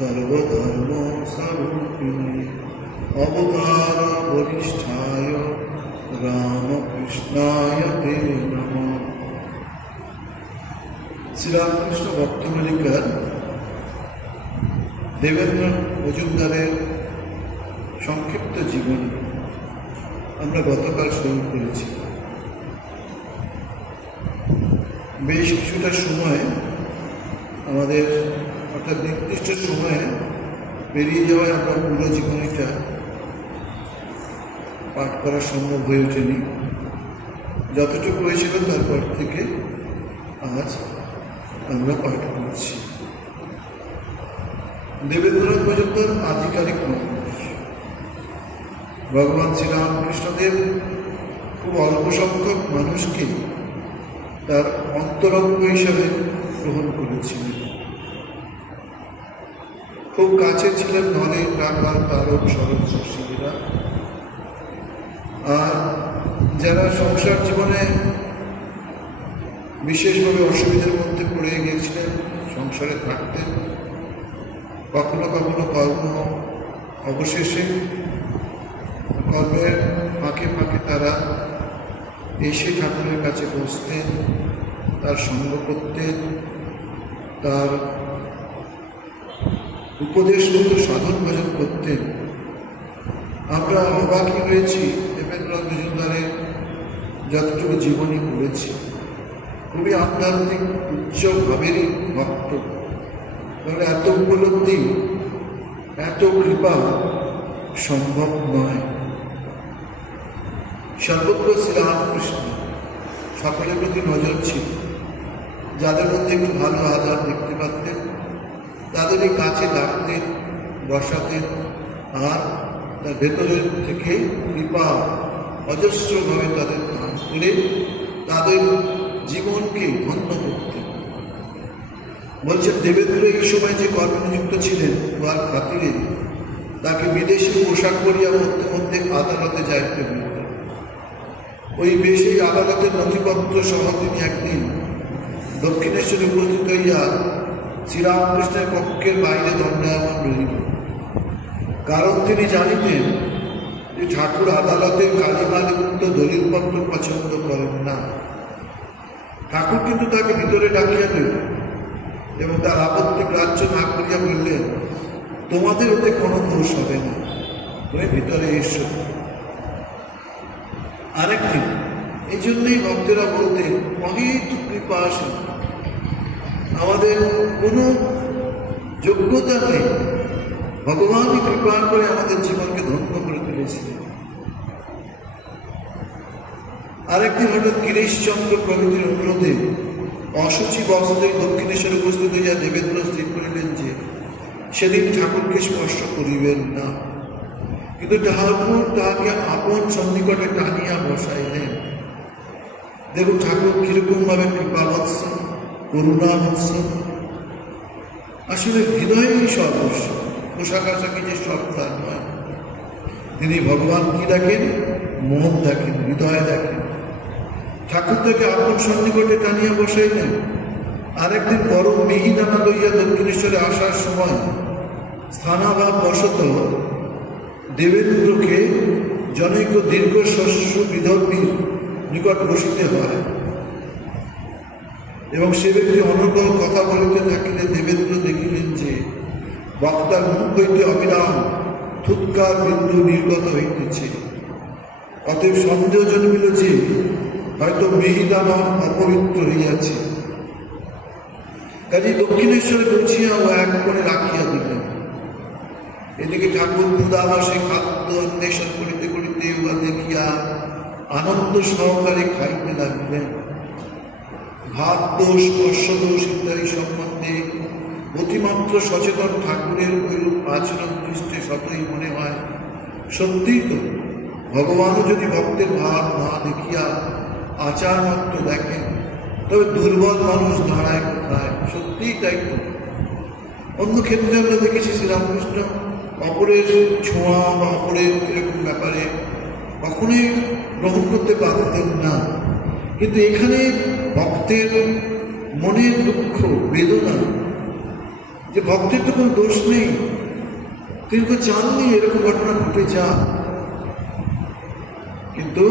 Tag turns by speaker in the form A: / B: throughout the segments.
A: সর্বধর্ম স্বরূপিণী অবতার বরিষ্ঠায় রামকৃষ্ণায় তে নম শ্রীরামকৃষ্ণ ভক্তমল্লিকার দেবেন্দ্র মজুমদারের সংক্ষিপ্ত জীবন আমরা গতকাল শুরু করেছি। বেশ কিছুটা সময় আমাদের অর্থাৎ নির্দিষ্ট সময়ে বেরিয়ে যাওয়ায় আমরা পুরো জীবনীটা পাঠ করা সম্ভব হয়ে ওঠেনি। যতটুকু হয়েছিল তারপর থেকে আজ আমরা পাঠ করছি। দেবেন্দ্রনাথ মজুমদার আধিকারিক মানুষ ভগবান শ্রীরামকৃষ্ণদেব খুব অল্প সংখ্যক মানুষকে তার অন্তরঙ্গ হিসাবে গ্রহণ করেছিলেন। খুব কাছে ছিলেন নরেন রাখাল তারক শরৎ শশীরা। আর যারা সংসার জীবনে বিশেষভাবে অসুবিধার মধ্যে পড়ে গিয়েছিলেন, সংসারে থাকতেন, কখনো কখনো কর্ম অবশেষে কর্মের ফাঁকে ফাঁকে তারা এসে ঠাকুরের কাছে বসতেন, তার সঙ্গ করতেন, তার উপদেশ মতো সাধন ভজন করতেন। আমরা অবাকই হয়েছি দেবেন্দ্রনাথ মজুমদারের যতটুকু জীবনী পড়েছি। খুবই আধ্যাত্মিক উচ্চ ভাবেরই ভক্ত। তাহলে এত উপলব্ধি, এত কৃপা সম্ভব নয়। সর্বত্র শ্রীরামকৃষ্ণ সকলের প্রতি নজর ছিল। যাদের মধ্যে একটু ভালো আধার দেখতে পারতেন তাদেরই কাছে ডাকতেন বসাতেন আর তার ভেতরের থেকে কৃপা, অজস্রভাবে তাদের দান করে তাদের জীবনকে ধন্য করতেন বলছেন, দেবেন্দ্র এই সময় যে কর্মনিযুক্ত ছিলেন উহার খাতিরে তাকে বিদেশি পোশাক পরিয়া মধ্যে মধ্যে আদালতে যাইতে হইত ওই বেশি আদালতের নথিপত্র সহ তিনি একদিন দক্ষিণেশ্বরে উপস্থিত হইয়া শ্রীরামকৃষ্ণের পক্ষের বাইরে দণ্ডায়মান রহিল কারণ তিনি জানিতেন যে ঠাকুর আদালতের কালিমালিপ্ত দলিলপত্র পছন্দ করেন না। ঠাকুর কিন্তু তাকে ভিতরে ডাকিয়া দিল এবং তার আপত্তি গ্রাহ্য না করিয়া বললেন, তোমাদের ওতে কোনো দোষ হবে না। তুমি ভিতরে এসো। আরেকটি এই জন্যই ভক্তেরা বলতেন অনেক কৃপা আসুন। আমাদের কোনো যোগ্যতা নেই। ভগবানই কৃপা করে আমাদের জীবনকে ধন্য করে তুলেছিলেন আরেকদিন হঠাৎ গিরিশচন্দ্র প্রভৃতির অনুরোধে অসুচি বস্ত্রে দক্ষিণেশ্বরে উপস্থিত হইয়া দেবেন্দ্র স্থির করিলেন যে, সেদিন ঠাকুরকে স্পর্শ করিবেন না। কিন্তু ঠাকুর তাহাকে আপন সন্নিকটে টানিয়া বসাইলেন। দেখুন ঠাকুর কীরকম ভাবে কৃপাবৎস করুণাবৎস আসলে হৃদয়ই সর্বস্ব, পোশাক আশাকি যে সব তা নয় তিনি ভগবান কি দেখেন? মন দেখেন, হৃদয় দেখেন। ঠাকুর তাকে আপন সন্নিকটে টানিয়া বসাইলেন। আরেকদিন বড় মিহিদানা লইয়া দক্ষিণেশ্বরে আসার সময় স্থানাভাব বশত দেবেন্দ্রকে জনৈক দীর্ঘ শস্য বিধর্মীর নিকট বসিতে হয়। এবং সে ব্যক্তি অনর্গল কথা বলিতে থাকিলে দেবেন্দ্র দেখিলেন যে, বক্তার মুখ হইতে অবিরাম থুৎকার বিন্দু নির্গত হইতেছে। অতএব সন্দেহ জন্মিল যে, হয়তো মিহিদানা অপবিত্র হইয়াছে। কাজে দক্ষিণেশ্বরে পৌঁছিয়া ও এক করে রাখিয়া দিলেন। এদিকে ঠাকুর ক্ষুদাবাসে খাদ্য অন্বেষণ করিতে করিতে উহা দেখিয়া আনন্দ সহকারে খাইতে লাগিলেন। ভাত, দোষ স্পর্শ দোষ ইত্যাদি সম্বন্ধে অতিমাত্র সচেতন ঠাকুরের ঐরূপ আচরণ দৃষ্টে সতই মনে হয়। সত্যিই তো, ভগবানও যদি ভক্তের ভাব না দেখিয়া আচার মাত্র দেখেন, তবে দুর্বল মানুষ দাঁড়ায় কোথায়? সত্যিই তাই তো। অন্য ক্ষেত্রে আমরা দেখেছি শ্রীরামকৃষ্ণ অপরের ছোঁয়া বা অপরের এরকম ব্যাপারে কখনোই গ্রহণ করতে পারতেন না। কিন্তু এখানে ভক্তের মনের দুঃখ, বেদনা। যে ভক্তের তো কোনো দোষ নেই। তিনি তো চাননি এরকম ঘটনা ঘটে যা। কিন্তু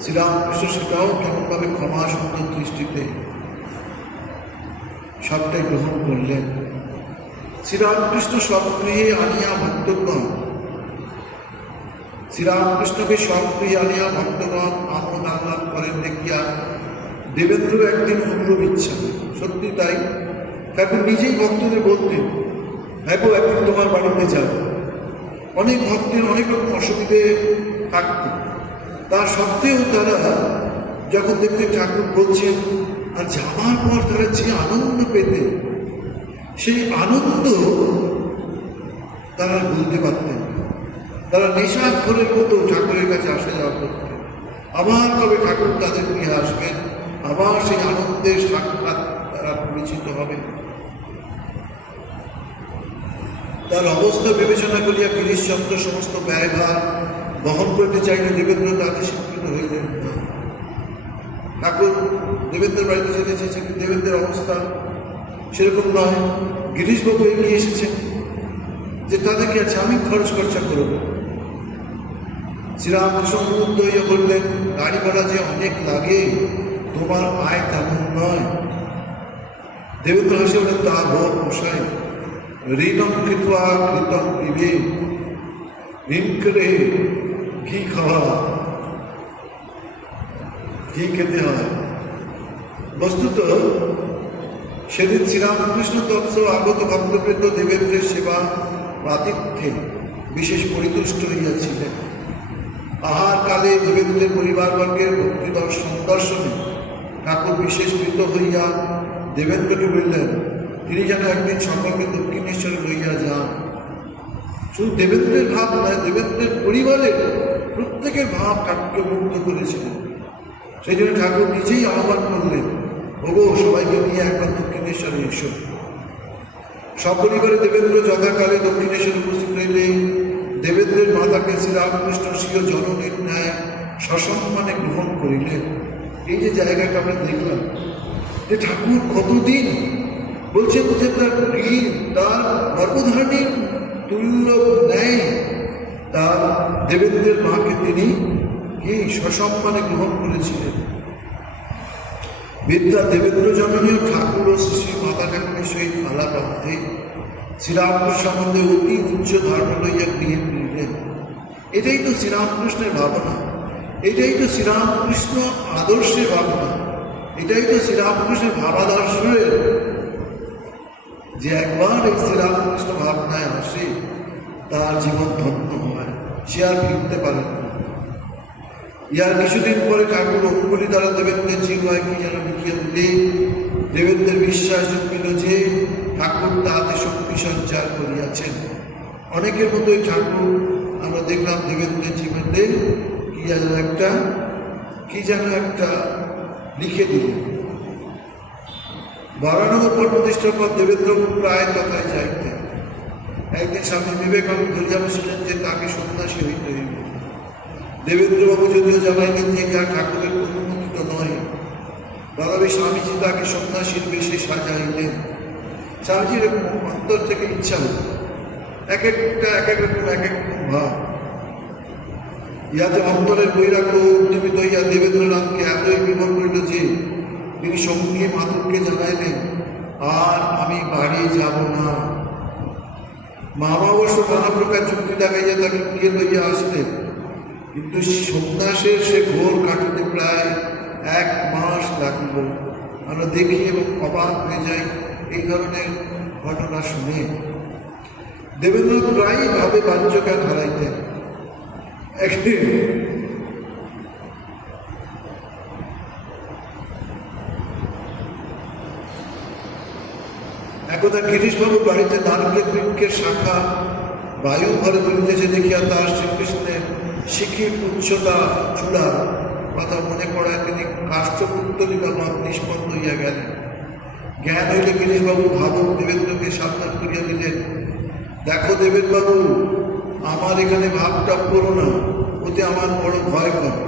A: শ্রীরামকৃষ্ণ সেটাও কেমনভাবে ক্ষমা সুন্দর দৃষ্টিতে সবটাই গ্রহণ করলেন। শ্রীরামকৃষ্ণ সবগৃহে আনিয়া ভক্তগণ, শ্রীরামকৃষ্ণকে সবগৃহে আনিয়া ভক্তগণ আহ্লাদ করেন দেখিয়া দেবেন্দ্র একদিন অনুরোধ ইচ্ছা। সত্যি তাই? ঠাকুর নিজেই ভক্তদের বলতেন হ্যাঁ গো, একদিন তোমার বাড়িতে যাব অনেক ভক্তের অনেক রকম অসুবিধে থাকত। তা সত্ত্বেও তারা যখন দেখতে ঠাকুর বলছেন আর যাওয়ার পর তারা যে আনন্দ পেতেন সেই আনন্দ তারা বলতে পারতেন। তারা নেশাক্ষরের মতো ঠাকুরের কাছে আসা যাওয়া করতেন। আবার কবে ঠাকুর তাদের নিয়ে আসবেন? আবার সেই আনন্দের সাক্ষাৎ তারা পরিচিত হবেন তার অবস্থা বিবেচনা করিয়া গিরিশচন্দ্র সমস্ত ব্যয়ভার বহন করতে চাইলে দেবেন্দ্র তাকে স্বীকৃত হইলেন না। ঠাকুর দেবেন্দ্রের বাড়িতে যেতে কিন্তু দেবেন্দ্রের অবস্থা সেরকম নয়। গিরিশবাবু এগিয়ে এসেছেন যে তাদেরকে আছে আমি খরচ খরচা করব। শ্রীরামকৃষ্ণ হইয়া বললেন গাড়ি ভাড়া যে অনেক লাগে তোমার আয় তেমন নয়। দেবেন্দ্র হাসে বলেন তা ভোগ মশাই ঋণম কৃত্বা কৃতম পিবে ঋণ করে ঘি খাওয়া। ঘি খেতে হয়। বস্তুত সেদিন শ্রীরামকৃষ্ণ তৎস আগত ভক্তবৃন্দ দেবেন্দ্রের সেবা প্রাতিথ্যে বিশেষ পরিতুষ্ট হইয়াছিলেন। আহার কালে দেবেন্দ্রের পরিবারবর্গের ভক্তি দর্শন দর্শনে ঠাকুর বিশেষ কৃত হইয়া দেবেন্দ্রকে বললেন, তিনি যেন একদিন সকলকে দক্ষিণেশ্বরে লইয়া যান। শুধু দেবেন্দ্রের ভাব নয়, দেবেন্দ্রের পরিবারের প্রত্যেকের ভাব ঠাকুরকে মুগ্ধ করেছিলেন। সেই জন্য ঠাকুর নিজেই আহ্বান করলেন ওগো সবাইকে নিয়ে একবার দক্ষিণেশ্বরে এসো। সপরিবারে দেবেন্দ্র যথাকালে দক্ষিণেশ্বরে উপস্থিত হইলে দেবেন্দ্রের মাতাকে শ্রীরামকৃষ্ণ স্বীয় জননীর ন্যায় সসম্মানে গ্রহণ করিলেন। এই যে জায়গাটা আমরা দেখলাম, যে ঠাকুর কতদিন বলছেন যে তার গৃহী, তার গর্ভধারণীর তুল্য ন্যায়, তার দেবেন্দ্রের মাকে তিনি কি সসম্মানে গ্রহণ করেছিলেন? বিদ্যা দেবেন্দ্র জননীয় ঠাকুর ও শ্রী মাতা ঠাকুরের সহিত আলাপান্তে শ্রীরামকৃষ্ণ সম্বন্ধে অতি উচ্চ ধারণা লইয়া গৃহে ফিরিলেন। এটাই তো শ্রীরামকৃষ্ণের ভাবনা। এটাই তো শ্রীরামকৃষ্ণ আদর্শের ভাবনা এটাই তো শ্রীরামকৃষ্ণের ভাবাদর্শের যে একবার এই শ্রীরামকৃষ্ণ ভাবনায় আসে, তার জীবন ধন্য হয়। সে আর ফিরতে পারে না। ইয়ার কিছুদিন পরে ঠাকুর অঙ্গুলি দ্বারা দেবেন্দ্রের জিহ্বায় কি যেন লিখিয়া দিলে। দেবেন্দ্রের বিশ্বাস জন্মিল যে ঠাকুর তাহাতে শক্তি সঞ্চার করিয়াছেন। অনেকের মতোই ঠাকুর আমরা দেখলাম দেবেন্দ্রের জীবনে কি যেন একটা, কি যেন একটা লিখে দিলেন বারানগর পর প্রতিষ্ঠার পর দেবেন্দ্র প্রায় কথায় যাইতেন একদিন স্বামী বিবেকানন্দ ধরিয়া বসলেন যে তাকে সন্ন্যাসী হইতে হইবে দেবেন্দ্রবাবু যদিও জানাইলেন যে যা ঠাকুরের অনুমোদিত নয় তথাপি স্বামীজি তাকে সন্ন্যাসীর বেশে সাজাইলেন। স্বামীজির অন্তর থেকে ইচ্ছা হল। এক একটা, এক এক রকম, এক এক রকম ভাব। ইহাতে অন্তরের বৈরাগ্য উদ্যমিত হইয়া দেবেন্দ্রনাথকে এতই বিভোর করিল যে তিনি সঙ্গে মাধবকে জানাইলেন, আর আমি বাড়ি যাব না। মামা অবশ্য নানা প্রকার চুক্তি দেখাইয়া তাকে গিয়ে লইয়া আসলেন। কিন্তু সন্ন্যাসের সে ঘোর কাটিতে প্রায় এক মাস লাগিল। আমরা দেখি এবং অবাক হয়ে যাই এই ধরনের ঘটনা শুনে। দেবেন্দ্রনাথ প্রায়ই ভাবে বাহ্যজ্ঞান হারাইতেন। একদা গিরিশবাবুর বাড়িতে নারকেল বৃক্ষের শাখা, বায়ু ঘরে তুলিতেছে দেখিয়া তার শ্রীকৃষ্ণের শিখির উচ্চতা চূড়া কথা মনে পড়ায় তিনি কাষ্ঠপুত্তলিকা মত নিষ্পন্ন হইয়া গেলেন। জ্ঞান হইলে গিরিশবাবু ভাবক দেবেন্দ্রকে সাবধান করিয়া দিলেন। দেখো দেবেনবাবু আমার এখানে ভাবটা করো না, ওতে আমার বড় ভয় করে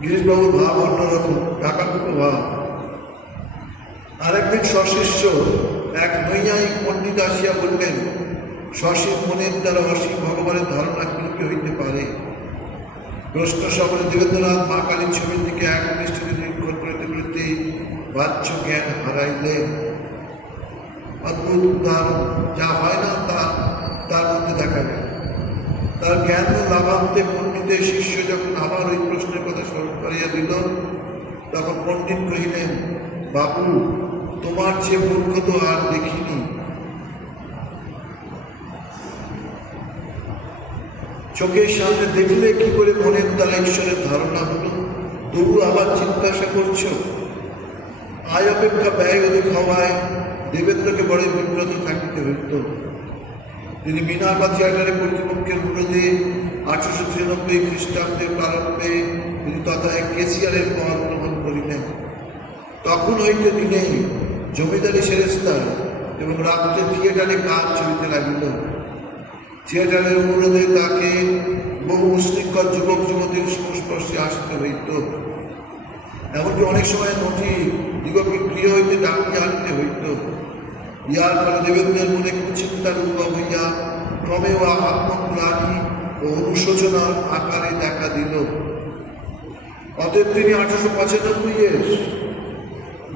A: গিরিশবাবুর ভাব অন্যরকম টাকাটুকু ভাব। আরেকদিন সশিষ্য এক নৈয়ায়ী পণ্ডিত আসিয়া বললেন সসীম মনের দ্বারা অসীম ভগবানের ধারণা কিরূপে হইতে পারে? প্রশ্ন সকলে দেবেন্দ্রনাথ মা কালীর ছবির দিকে এক দৃষ্টিতে নিরীক্ষণ করিতে করিতে বাহ্য জ্ঞান হারাইলেন। অদ্ভুত উদাহরণ, যা হয় না তা তার মধ্যে দেখা গেল তার জ্ঞান লাভান্তে পণ্ডিতের শিষ্য যখন আবার ওই প্রশ্নের কথা স্মরণ করিয়া দিল, তখন পণ্ডিত কহিলেন বাবু তোমার যে মূর্খ তো আর দেখিনি। চোখের সামনে দেখলে কি করে মনের দ্বারা ঈশ্বরের ধারণা হলো? তবু আবার জিজ্ঞাসা করছ, আয় অপেক্ষা ব্যয় অধিক হওয়ায় দেবেন্দ্রকে বড় বিব্রত থাকিতে হইত। তিনি মিনারবা থিয়েটারে কর্তৃপক্ষের অনুরোধে আঠারোশো তিরানব্বই খ্রিস্টাব্দের প্রারম্ভে তিনি তথা কেসিয়ারের পদ গ্রহণ করিলেন। তখন হইতে দিনেই জমিদারি সেরেস্তার এবং রাত্রে থিয়েটারে কাজ চলিতে লাগিল। থিয়েটারের অনুরোধে তাকে বহু উশৃঙ্খল যুবক যুবতীর সংস্পর্শে আসতে হইত। এমনকি অনেক সময় নদী দিগকে গৃহ হইতে ডাকিয়ে আনতে হইত। ইহার ফলে দেবেন্দ্রের মনে কুচিন্তার উদ্ভব হইয়া ক্রমে ও ও অনুশোচনার আকারে দেখা দিল। অতএব তিনি আঠারোশো পঁচানব্বই এর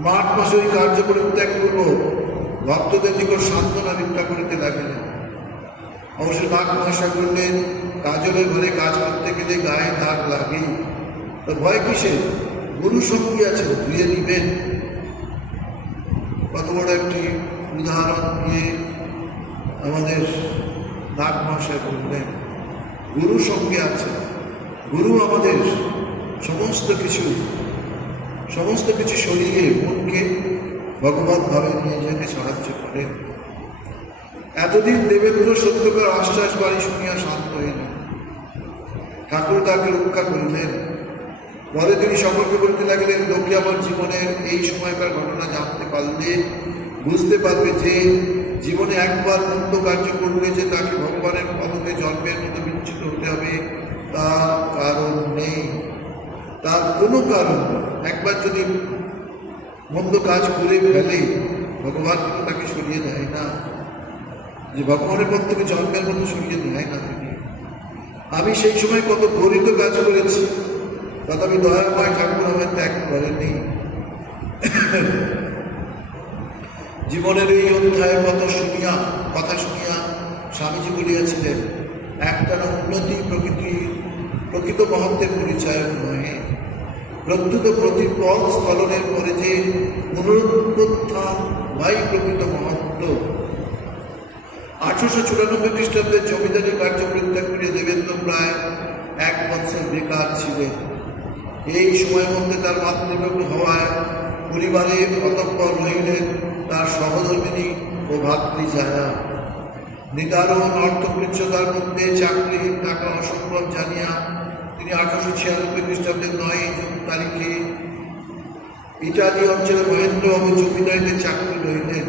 A: মার্চ মাসে ওই কার্য পরিত্যাগ করব ভক্তদের নিকট সান্ত্বনা ভিক্ষা করিতে লাগিলেন। অবশ্যই বাঘ মহাশয় করলেন কাজলের ঘরে কাজ করতে গেলে গায়ে দাগ লাগে। তো ভয় কিসে? গুরু সঙ্গী আছে, ধুয়ে নিবেন। কত বড় একটি উদাহরণ দিয়ে আমাদের নাগ মহাশয় বললেন গুরু সঙ্গে আছে। গুরু আমাদের সমস্ত কিছু সমস্ত কিছু সরিয়ে মনকে ভগবত ভাবে নিয়ে যেতে সাহায্য করেন। এতদিন দেবেন্দ্র সত্যকার আশ্বাস বাড়ি শুনিয়া শান্ত হইলেন। ঠাকুর তাকে রক্ষা করিলেন। পরে তিনি সকলকে বলতে লাগলেন, লোকে আমার জীবনের এই সময়কার ঘটনা জানতে পারলে বুঝতে পারবে যে জীবনে একবার মন্দ কার্য করলে যে তাকে ভগবানের পদকে জন্মের মতো বিচ্ছুত হতে হবে তার কারণ নেই। তার কোনো কারণ একবার যদি মন্দ কাজ করে ফেলে, ভগবান কিন্তু তাকে সরিয়ে দেয় না। যে ভগবানের পর থেকে জন্মের মতো সরিয়ে দেয় না তিনি আমি সেই সময় কত গরিত কাজ করেছি, তথাপি দয়াময় ঠাকুর আমার ত্যাগ করেনি জীবনের এই অধ্যায়ের কথা শুনিয়া কথা শুনিয়া স্বামীজি বলিয়াছিলেন একটানা উন্নতি প্রকৃতি, প্রকৃত মহত্বের পরিচয় নহে। প্রত্যুত প্রতিপদ স্থলনের পরে যে পুনরুত্থান ভাই প্রকৃত মহত্ব। আঠারোশো চুরানব্বই খ্রিস্টাব্দে জমিদারি কার্য পরিত্যাগ করে দেবেন্দ্র প্রায় এক বছর বেকার ছিলেন। এই সময়ের মধ্যে তার মাতৃভূম হওয়ায় পরিবারে অতঃপর রহিলেন তার সহধর্মিনী ও ভাতৃ জায়া নিদারুণ অর্থপৃচ্ছতার মধ্যে চাকরি টাকা অসম্ভব জানিয়া তিনি আঠারোশো ছিয়ানব্বই খ্রিস্টাব্দের নয় তারিখে ইটালি অঞ্চলে মহেন্দ্রবাবু জমিদারিতে চাকরি রইলেন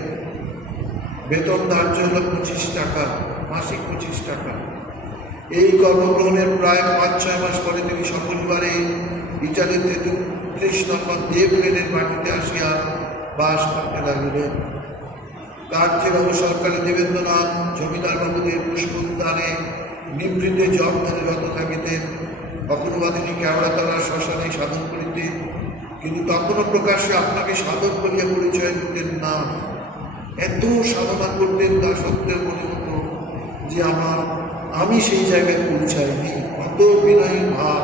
A: বেতন ধার্য হল পঁচিশ টাকা, মাসিক পঁচিশ টাকা। এই কর্মগ্রহণের প্রায় পাঁচ ছয় মাস পরে তিনি সপরিবারে ইটালিতে ত্রিশ নম্বর দেব লেনের মাটিতে আসিয়া বাস করতে লাগলেন। কার্যের অবসরকালে দেবেন্দ্রনাথ জমিদার বাবুদের পুষ্পোদ্যানে নিভৃতে রত থাকিতেন, কখনো বা তিনি কেওড়াতলা শ্মশানে সাধন করিতেন, কিন্তু তখনও প্রকাশ্যে আপনাকে সাধক করিয়া পরিচয় দিতেন না। এত সাধনা করতেন তা সত্ত্বেও মনে হতো যে আমার, আমি সেই জায়গায় পৌঁছাইনি। অত বিনয়ী ভাব।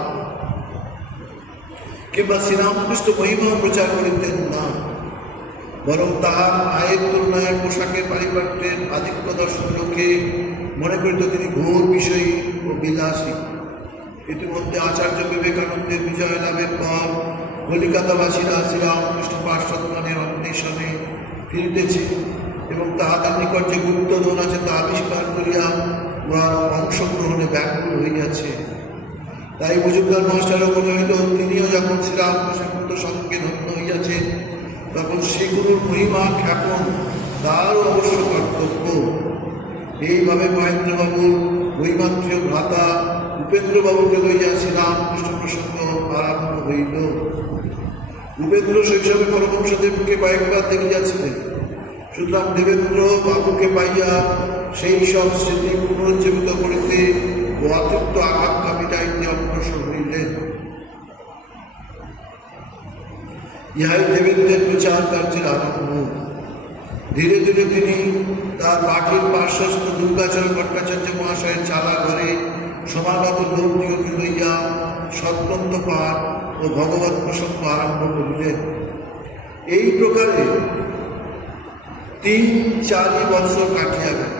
A: কিংবা শ্রীরামকৃষ্ণ মহিমা প্রচার করিতেন না। বরং তাহার আয়ের তুলনায় পোশাকের পারিপাট্যের আধিক্য দর্শন লোকে মনে করিত তিনি ঘোর বিষয়ী ও বিলাসী। ইতিমধ্যে আচার্য বিবেকানন্দের বিজয় লাভের পর কলিকাতাবাসীরা শ্রীরামকৃষ্ণ পার্শ্বদগণের অন্বেষণে ফিরিতেছে এবং তাহাদের নিকট যে গুপ্তধন আছে তা আবিষ্কার করিয়া উহার অংশগ্রহণে ব্যাকুল হইয়াছে। তাই মজুমদার মাস্টারও হইল তিনিও যখন শ্রীরামকৃষ্ণ সঙ্গে ধন্য হইয়াছেন, তখন শ্রীগুরুর মহিমা খ্যাপন, তারও অবশ্য কর্তব্য। এইভাবে মহেন্দ্রবাবুর বৈমাত্রীয় ভ্রাতা উপেন্দ্রবাবুকে লইয়া শ্রীরামকৃষ্ণ প্রসঙ্গ আরম্ভ হইল। উপেন্দ্র শৈশবে পরমংসদেবকে কয়েকবার দেখিয়াছিলেন। সুতরাং দেবেন্দ্র বাবুকে পাইয়া সেই সব স্মৃতি পুনরুজ্জীবিত করিতে ও অতৃপ্ত মিটাইতে অগ্রসর হইলেন ইহাই দেবেন্দ্রের বিচার কার্যের আরম্ভ ধীরে ধীরে তিনি তার পাঠির পার্শ্বস্থ দুর্গাচরণ ভট্টাচার্য মহাশয়ের চালা ঘরে সমাগত লোকদিগকে লইয়া সত্যন্ত পাঠ ও ভগবত প্রসঙ্গ আরম্ভ করিলেন এই প্রকারে তিন চারি বৎসর কাটিয়া গেল।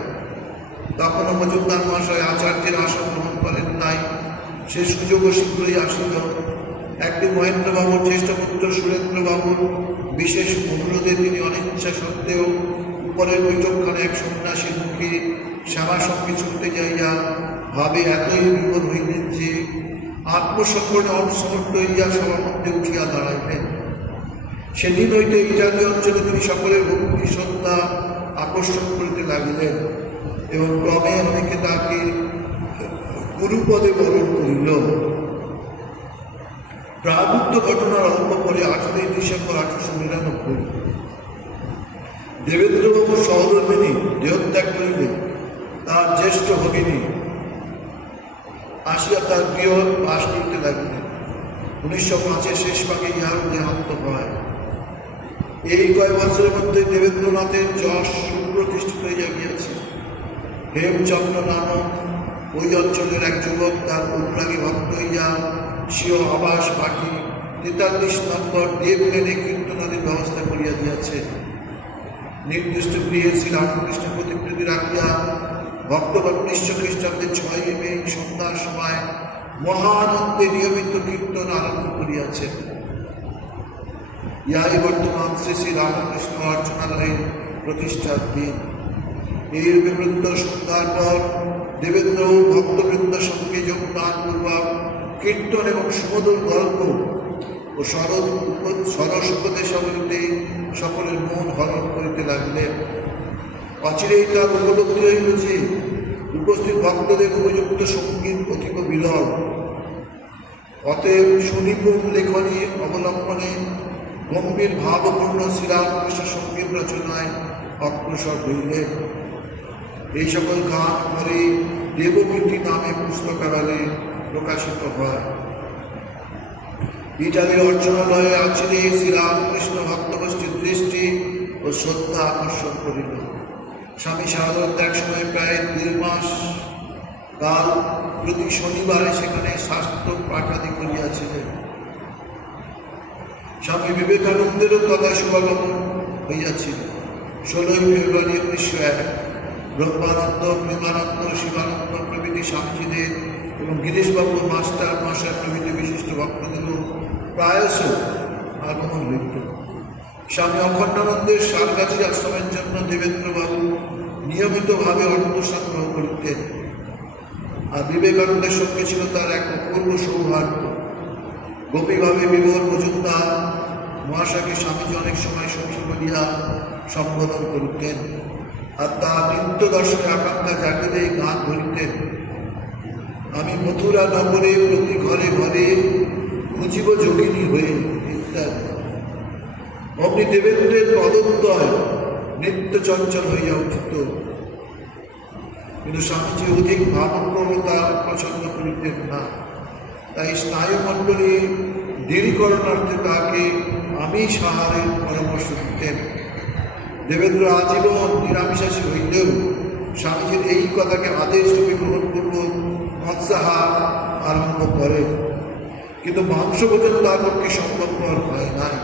A: তখনও মজুমদার মহাশয় আচার্যের আসন গ্রহণ করেন নাই। সে সুযোগও শীঘ্রই আসিল। একদিন মহেন্দ্রবাবুর জ্যেষ্ঠপুত্র সুরেন্দ্রবাবুর বিশেষ অনুরোধে তিনি অনিচ্ছা সত্ত্বেও উপরের বৈঠকখানে এক সন্ন্যাসীর মুখে শ্যামা সঙ্গে ছুটতে যাইয়া ভাবে এতই বিপদ হইলেন যে আত্মসংকটে অনসমর্থ হইয়া সবার মধ্যে উঠিয়া দাঁড়াইলেন। সেদিন হইতে ইটালি অঞ্চলে তিনি সকলের ভক্তি, শ্রদ্ধা, আকর্ষণ করিতে লাগিলেন এবং ক্রমে অনেকে তাকে গুরুপদে বরণ করিল। প্রাবুদ্ধ ঘটনার অল্প পরে আঠারোই ডিসেম্বর আঠারোশো নিরানব্বই। দেবেন্দ্রবাবু সহধর্মিনী দেহত্যাগ করিলেন তার জ্যেষ্ঠ ভগিনী আসিয়া তার গৃহ বাস করিতে লাগিলেন। উনিশশো পাঁচের শেষ ভাগে ইহার দেহান্ত হয়। এই কয়েক বছরের মধ্যে দেবেন্দ্রনাথের যশ সুপ্রতিষ্ঠিত হইয়া গিয়াছে। হেমচন্দ্র নামক ওই অঞ্চলের এক যুবক তার অনুরাগী ভক্ত হইয়া স্বীয় আবাস পাঠি তেতাল্লিশ নম্বর দেব লেনে কীর্তনাদির ব্যবস্থা করিয়া দিয়াছে। নির্দিষ্ট গৃহে শ্রীরামকৃষ্ণ প্রতিকৃতি রাখিয়া ভক্তগণ উনিশশো খ্রিস্টাব্দে ছয় মে সন্ধ্যার সময় মহানন্দে নিয়মিত কীর্তন আরম্ভ করিয়াছেন ইহাই বর্তমান শ্রী শ্রী রামকৃষ্ণ অর্চনালয়ের প্রতিষ্ঠার দিন। এই বিবৃদ্ধ সন্ধ্যার পর দেবেন্দ্র ভক্তবৃন্দ সঙ্গে যোগদান পূর্বক কীর্তন এবং সুমধুর গল্প ও উপ- সরস উপদেশাবলীতে সকলের মন হরণ করিতে লাগলেন। অচিরেই তার উপলব্ধি হইল যে উপস্থিত ভক্তদের উপযুক্ত সংগীত অতীব বিরল। অতএব সুনিপুণ লেখনী অবলম্বনে গম্ভীর ভাবপূর্ণ শ্রীরামকৃষ্ণ সংগীত রচনায় অগ্রসর হইলেন। এই সকল গান পরে দেবকীর্তি নামে পুস্তকাগারে প্রকাশিত হয়। ইটালি অর্চনালয়ে আছিনে শ্রীরামকৃষ্ণ ভক্তগোষ্ঠীর দৃষ্টি ও শ্রদ্ধা আকর্ষণ করিল। স্বামী সাধারণত এক সময় প্রায় দুই মাস কাল প্রতি শনিবারে সেখানে শাস্ত্র পাঠাদি করিয়াছিলেন। স্বামী বিবেকানন্দেরও তথা শুভাগমন হইয়াছিল। ষোলোই ফেব্রুয়ারি উনিশশো এক। ব্রহ্মানন্দ প্রেমানন্দ শিবানন্দ প্রভৃতি স্বামীজিদের এবং গিরিশবাবু মাস্টার মশাই প্রভৃতি বিশিষ্ট ভক্তদেরও প্রায়শ আগমন হইত। স্বামী অখণ্ডানন্দের সারগাছি আশ্রমের জন্য দেবেন্দ্রবাবু নিয়মিতভাবে অর্থ সংগ্রহ করিতেন। আর বিবেকানন্দের সঙ্গে ছিল তার এক অপূর্ব সৌভাগ্য গোপীভাবে বিবর মজুমদার মহাশয়কে স্বামীজি অনেক সময় সখী বলিয়া সম্বোধন করিতেন। আর তার নিত্য দর্শনের আকাঙ্ক্ষা জাগিলে গান ধরিতেন আমি মথুরা নগরে, প্রতি ঘরে ঘরে খুঁজিব যোগিনী হয়ে, ইত্যাদি। অমনি দেবেন্দ্রের পদোদ্দয় নিত্য চঞ্চল হইয়া উঠিত। কিন্তু স্বামীজি অধিক ভাবপ্রবতা পছন্দ করিতেন না। তাই স্নায়ুমণ্ডলী দৃঢ়ীকরণার্থে তাকে আমি সাহারের পরামর্শ দিতেন। দেবেন্দ্র আজীবন নিরামিষাসী হইলেও স্বামীজির এই কথাকে আদেশ রূপে গ্রহণ করব মৎস্যাহার আরম্ভ করে। কিন্তু মাংসভোজন তার পক্ষে সম্ভবপর হয় নাই।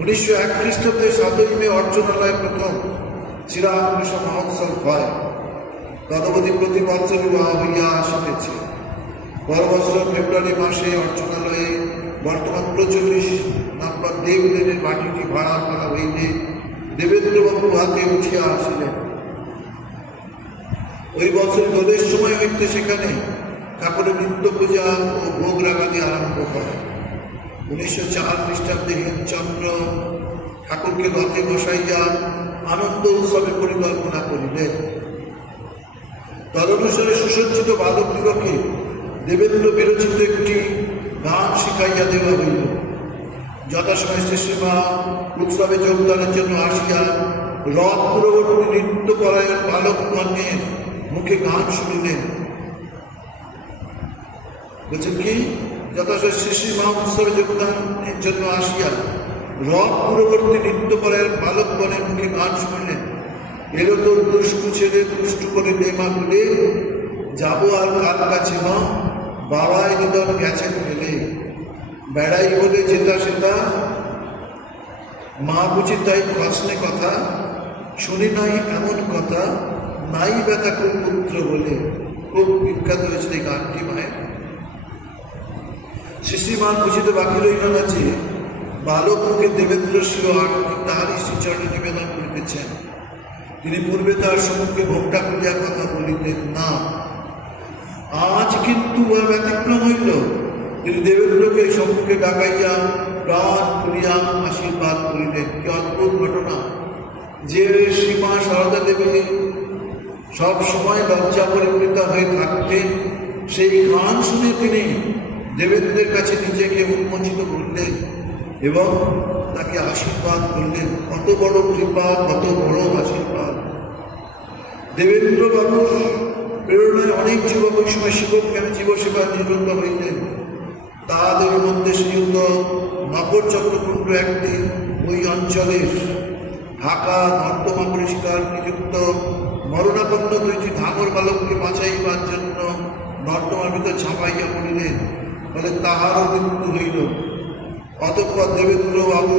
A: উনিশশো এক খ্রিস্টাব্দে সাতই মে অর্চনালয়ে প্রথম শ্রীরামকৃষ্ণ মহোৎসব হয়। তদবধি প্রতি বৎসর বিবাহ হইয়া আসিতেছে। পর বছর ফেব্রুয়ারি মাসে অর্চনালয়ে বর্তমান প্রচল্লিশ নম্বর দেবলেনের মাটিটি ভাড়া করা হইলে দেবেন্দ্রবাবু হাতে উঠিয়া আসিলেন। ওই বছর দোলের সময় হইতে সেখানে ঠাকুরের নিত্য পূজা ও ভোগ রাগাদি আরম্ভ করে। উনিশশো চার খ্রিস্টাব্দে হেমচন্দ্র ঠাকুরকে রথে বসাইয়া আনন্দ উৎসবে পরিকল্পনা করিলেন। তদনুসারে সুসজ্জিত বালকদিগকে দেবেন্দ্র বিরচিত একটি গান শিখাইয়া দেওয়া হইল। যথাসময় শ্রীশ্রীমা উৎসবে যোগদানের জন্য আসিয়া রথ পূর্ববর্তী নৃত্য পরায়ণ বালকগণের মুখে গান শুনিলেন। বলছেন কি? যথাসময় শ্রীশ্রীমা উৎসবে যোগদানের জন্য আসিয়া রথ পূর্ববর্তী নৃত্য পরায়ণ বালকগণের মুখে গান শুনিলেন। এলো তোর দুষ্টু ছেলে দুষ্টু করে নেমা বলে যাব আর কার কাছে মা? বাবাই নিদন গেছেন মেলে বেড়াই বলে যেটা সেটা। মা বুঝি তাই খসনে কথা, শুনি নাই এমন কথা, নাই ব্যথা খুব পুত্র বলে। খুব বিখ্যাত হয়েছে এই গানটি মায়ের। শিশিমান বুঝিতে বাকি রইল না যে, বালক মুখে দেবেন্দ্র শিব আর তাহারই শ্রীচরণে নিবেদন করিতেছেন। তিনি পূর্বে তার সম্মুখে ভোগটা করিয়া কথা বলিতেন, না, আজ কিন্তু তিনি দেবেন্দ্রকে সম্মুখে ডাকাইয়া প্রাণ করিয়া আশীর্বাদ করিলেন। কি অদ্ভুত ঘটনা। যে সীমা সারদা দেবী সব সময় লজ্জা পরিবৃত হয়ে থাকতেন, সেই গান শুনে তিনি দেবেন্দ্রের কাছে নিজেকে উন্মোচিত করলেন এবং তাকে আশীর্বাদ করলেন। কত বড় কৃপা, কত বড় আশীর্বাদ। দেবেন্দ্র বাবুর প্রেরণায় অনেক যুবক ওই সময় শিবক কেন জীবসেবা নিযুক্ত হইলেন তাদের মধ্যে শ্রীযুক্ত নগর চক্রবর্তী একটি ওই অঞ্চলের ঢাকা নর্দমা পরিষ্কার নিযুক্ত মরণাপন্ন দুইটি ধামর বালককে বাঁচাইবার জন্য নর্দমার ভিতর ছাপাইয়া পড়িলেন, ফলে তাহারও মৃত্যু হইল। অতঃপর দেবেন্দ্র বাবু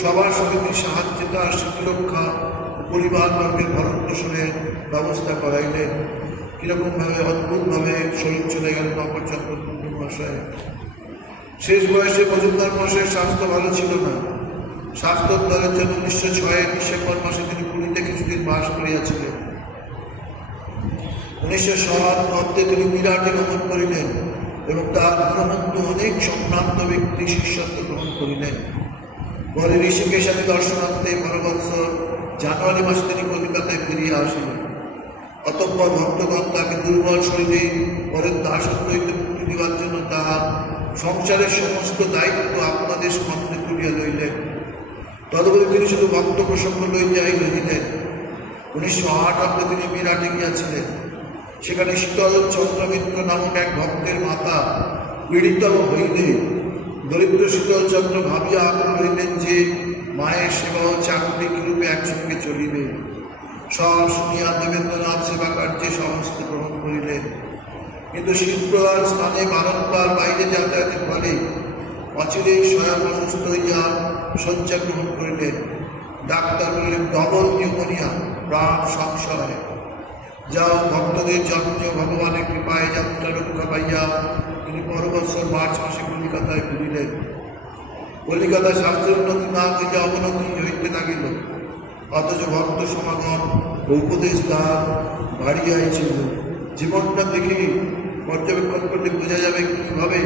A: সবার সমিতির সাহায্যে তার স্মৃতিরক্ষা ও পরিবার বর্গের ভরণ পোষণের ব্যবস্থা করাইলেন। কীরকমভাবে অদ্ভুতভাবে শরীর চলে গেল নকর চক্রবর্তী মহাশয়। শেষ বয়সে মজুমদার মহাশয়ের স্বাস্থ্য ভালো ছিল না। স্বাস্থ্যোদ্ধারের জন্য উনিশশো ছয়ের ডিসেম্বর মাসে তিনি পুরীতে কিছুদিন বাস করিয়াছিলেন। উনিশশো সাত মধ্যে তিনি বিরাটে গমন করিলেন এবং তার গুণমন্ত অনেক সম্ভ্রান্ত ব্যক্তি শিষ্যত্ব গ্রহণ করিলেন। পরে ঋষিকেশালী দর্শনার্থে পরবৎসর জানুয়ারি মাসে তিনি কলিকাতায় ফিরিয়া আসিলেন। অতঃপর ভক্তগণ তাকে দুর্বল শরীরে পরের দাসত্ব হইতে মুক্তি দেওয়ার জন্য তাহার সংসারের সমস্ত দায়িত্ব আপনাদের মধ্যে তুলিয়া লইলেন। তদুপরি তিনি শুধু ভক্ত প্রসঙ্গ লইয়াই রহিলেন উনিশশো আট অব্দে তিনি বিরাটে গিয়াছিলেন। সেখানে শীতল চন্দ্রমিত্র নামক এক ভক্তের মাতা পীড়িত হইলে দরিদ্র শীতল চন্দ্র ভাবিয়া আকুল হইলেন যে, মায়ের সেবা ও চাকরি কিরূপে একসঙ্গে চলিবে। সব শুনিয়া দেবেন্দ্রনাথ সেবা কার্যে সমস্ত গ্রহণ করিলেন। কিন্তু শীতপ্রদার স্থানে বারংবার বাইরে যাতায়াতের ফলে অচিরেই স্বয়ং অসুস্থ হইয়া শয্যা গ্রহণ করিলেন। ডাক্তার বললেন ডবল নিউমোনিয়া, প্রাণ সংশয়। যাও, ভক্তদের যত্ন, ভগবানের কৃপায় যাত্রা রক্ষা পাইয়া তিনি পর বৎসর মার্চ মাসে কলিকাতায় ফিরিলেন। কলিকাতায় স্বাস্থ্যের উন্নতি না হইয়া অবনতি হইতে লাগিল। অথচ ভক্ত সমাগম উপদেশ দান বাড়িয়াইছিল জীবনটা দেখে পর্যবেক্ষণ করলে বোঝা যাবে কীভাবে,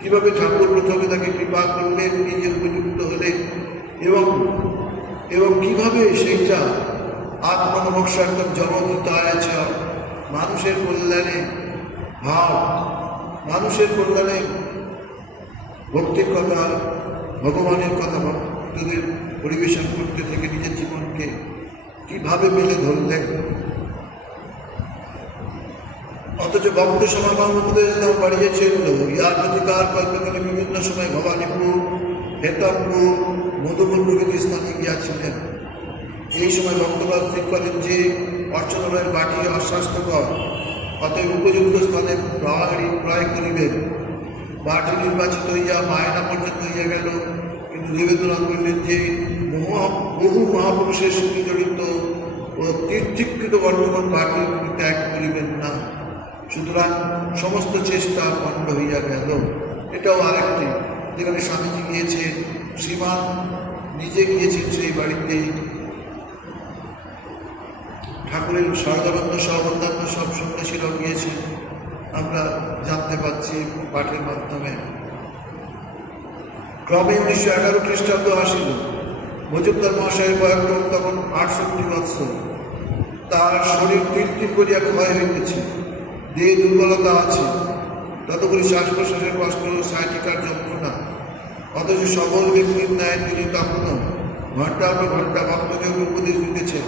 A: কীভাবে ঠাকুর প্রথমে তাকে কৃপা করলেন নিজের উপযুক্ত হলেন, এবং এবং কীভাবে সেইটা একদম জগৎ আছে। মানুষের কল্যাণে, ভাব, মানুষের কল্যাণে ভক্তির কথা, ভগবানের কথা ভক্তদের পরিবেশন করতে থেকে নিজের জীবনকে কীভাবে মেলে ধরলেন অথচ ভক্ত সমাগম উপদেশ দাও বাড়িয়ে চলল ইয়ার অধিকার কল্পকালে বিভিন্ন সময় ভবানীপুর, হেতামপুর, মধুপুর প্রভৃতি স্থানে গিয়াছিলেন। এই সময় ভক্তবাদ স্থির করেন যে অর্চনালয়ের বাটি অস্বাস্থ্যকর, অতএব উপযুক্ত স্থানে প্রহারী ক্রয় করিবেন। বাটি নির্বাচিত হইয়া মায়না পর্যন্ত হইয়া গেল। কিন্তু দেবেন্দ্রনাথ বললেন যে বহু মহাপুরুষের সঙ্গে জড়িত ও তীর্থীকৃত বর্তমান বাটি ত্যাগ সুতরাং সমস্ত চেষ্টা পণ্ড হইয়া গেল। এটাও আরেকটি। যেখানে স্বামীজি গিয়েছেন, শ্রীমান নিজে গিয়েছেন সেই বাড়িতে। ঠাকুরের সহজানন্দ সহ অন্যান্য সব সন্ন্যাসীরাও গিয়েছেন। আমরা জানতে পাচ্ছি পাঠের মাধ্যমে। ক্রমে উনিশশো এগারো খ্রিস্টাব্দ আসিল। মজুমদার মহাশয়ের বয়স তখন আটষট্টি বৎসর। তার শরীর তিল তিল করিয়া ক্ষয় হইতেছে। দেহে দুর্বলতা আছে, ততগুলি শ্বাস প্রশ্বাসের কষ্ট, সাইটিকার যন্ত্রণা, অথচ সকল ব্যক্তির ন্যায় তিনি তখনও ঘণ্টা পর ঘণ্টা ভক্তদের উপদেশ দিতেছেন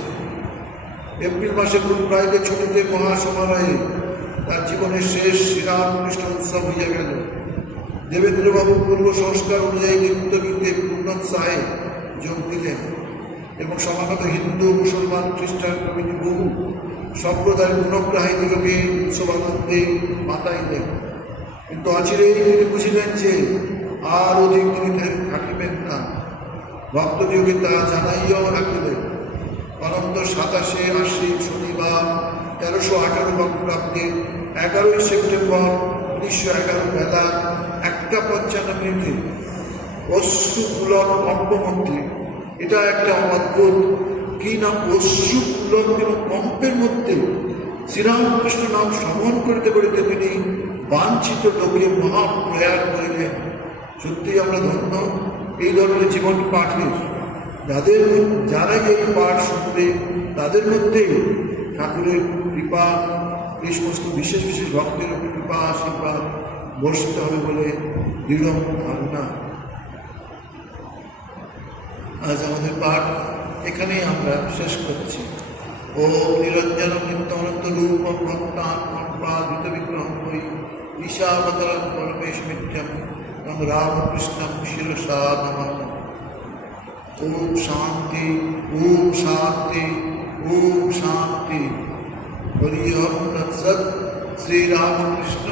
A: এপ্রিল মাসে গুড ফ্রাইডে ছুটিতে মহাসমারোহে তার জীবনের শেষ শ্রীরামকৃষ্ণ উৎসব হইয়া গেল। দেবেন্দ্রবাবু পূর্ব সংস্কার অনুযায়ী নৃত্যগীতে পূর্ণোৎসাহে যোগ দিলেন। এবং সমাগত হিন্দু, মুসলমান, খ্রিস্টান প্রভৃতি বহু সম্প্রদায় গুণগ্রাহী দিগকে উৎসবানন্দে মাতাইলেন কিন্তু অচিরেই তিনি বুঝিলেন যে আর অধিক তিনি থাকিবেন না। ভক্তযোগে তা জানাইয়াও রাখিলেন। অনন্ত সাতাশে আশি শনিবার তেরোশো আঠারো বঙ্গাব্দের এগারোই সেপ্টেম্বর উনিশশো এগারো বেলা একটা পঞ্চান্ন মিনিটে অশ্রুপুলক কম্পমন্ত্রী এটা একটা অদ্ভুত, কি না অশ্রুপুলক এবং কম্পের মধ্যে শ্রীরামকৃষ্ণ নাম শ্রবণ করিতে করিতে তিনি বাঞ্ছিত লোকে মহাপ্রয়াণ করিলেন সত্যি আমরা ধন্য এই ধরনের জীবন পাঠের। যাদের যারাই এই পাঠ শুনবে, তাদের মধ্যে ঠাকুরের কৃপা, এই সমস্ত বিশেষ বিশেষ ভক্তের কৃপা, আশীর্বাদ বর্ষিত হবে বলে দৃঢ় ধারণা। আজ আমাদের পাঠ এখানেই আমরা শেষ করছি। ও নিরঞ্জন নিত্যানন্দ রূপ ভক্তাত্মা বিগ্রহ করি ঈশাবতরম পরমেশ মিথ্যম এবং রামকৃষ্ণম শিরসা নমঃ। ওম শান্তি ওম শান্তি ওম শান্তি। হরি ওম তৎসৎ। শ্রীরামকৃষ্ণ